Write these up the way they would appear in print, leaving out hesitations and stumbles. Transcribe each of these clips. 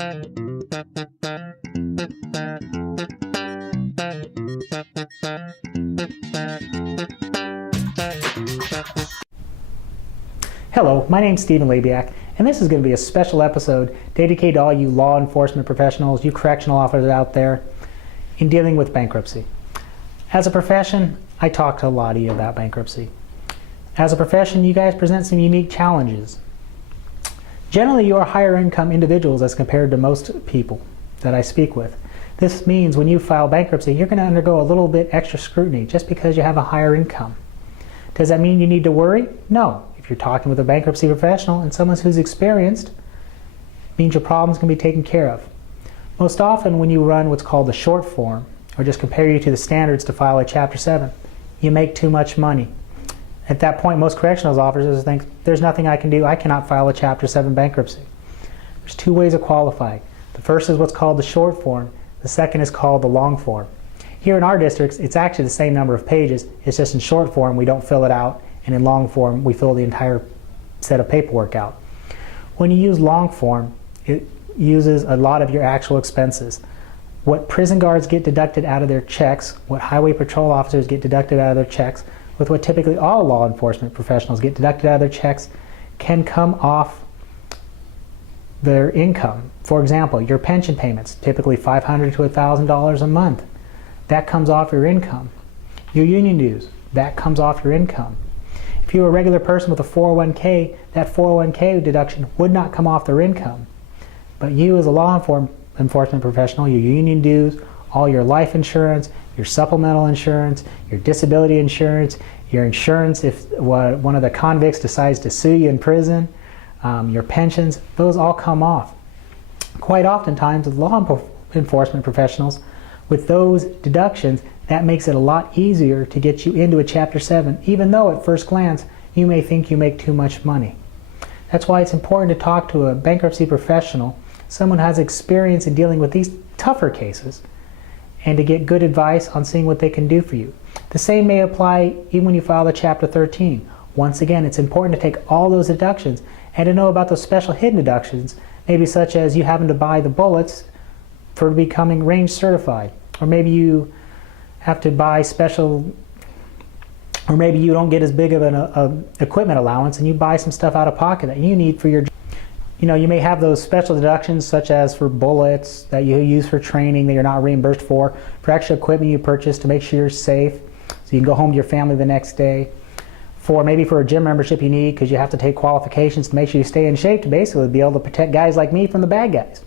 Hello, my name's Stephen Labiak, and this is going to be a special episode dedicated to all you law enforcement professionals, you correctional officers out there in dealing with bankruptcy. As a profession, I talk to a lot of you about bankruptcy. As a profession, you guys present some unique challenges. Generally, you are higher income individuals as compared to most people that I speak with. This means when you file bankruptcy, you're going to undergo a little bit extra scrutiny just because you have a higher income. Does that mean you need to worry? No. If you're talking with a bankruptcy professional and someone who's experienced, it means your problems can be taken care of. Most often when you run what's called the short form, or just compare you to the standards to file a Chapter 7, you make too much money. At that point, most correctional officers think, there's nothing I can do, I cannot file a Chapter 7 bankruptcy. There's two ways of qualifying. The first is what's called the short form, the second is called the long form. Here in our districts, it's actually the same number of pages, it's just in short form we don't fill it out, and in long form we fill the entire set of paperwork out. When you use long form, it uses a lot of your actual expenses. What prison guards get deducted out of their checks, what highway patrol officers get deducted out of their checks, with what typically all law enforcement professionals get deducted out of their checks, can come off their income. For example, your pension payments, typically $500 to $1,000 a month, that comes off your income. Your union dues, that comes off your income. If you're a regular person with a 401k, that 401k deduction would not come off their income. But you as a law enforcement professional, your union dues, all your life insurance, your supplemental insurance, your disability insurance, your insurance if one of the convicts decides to sue you in prison, your pensions, those all come off. Quite oftentimes with law enforcement professionals, with those deductions, that makes it a lot easier to get you into a Chapter 7, even though at first glance you may think you make too much money. That's why it's important to talk to a bankruptcy professional, someone who has experience in dealing with these tougher cases, and to get good advice on seeing what they can do for you. The same may apply even when you file a Chapter 13. Once again, it's important to take all those deductions and to know about those special hidden deductions, maybe such as you having to buy the bullets for becoming range certified, or maybe you have to buy special, or maybe you don't get as big of an equipment allowance and you buy some stuff out of pocket that you need for your job. You know, you may have those special deductions such as for bullets that you use for training that you're not reimbursed for extra equipment you purchase to make sure you're safe so you can go home to your family the next day, maybe for a gym membership you need because you have to take qualifications to make sure you stay in shape to basically be able to protect guys like me from the bad guys.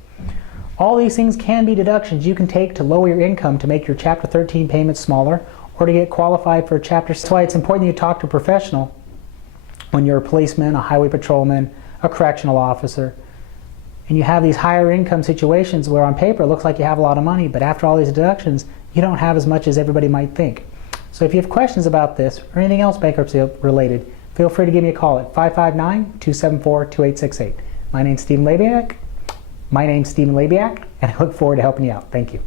All these things can be deductions you can take to lower your income to make your Chapter 13 payments smaller or to get qualified for a Chapter 7. That's why it's important that you talk to a professional when you're a policeman, a highway patrolman, a correctional officer, and you have these higher income situations where on paper it looks like you have a lot of money, but after all these deductions, you don't have as much as everybody might think. So if you have questions about this or anything else bankruptcy related, feel free to give me a call at 559-274-2868. My name's Stephen Labiak, and I look forward to helping you out. Thank you.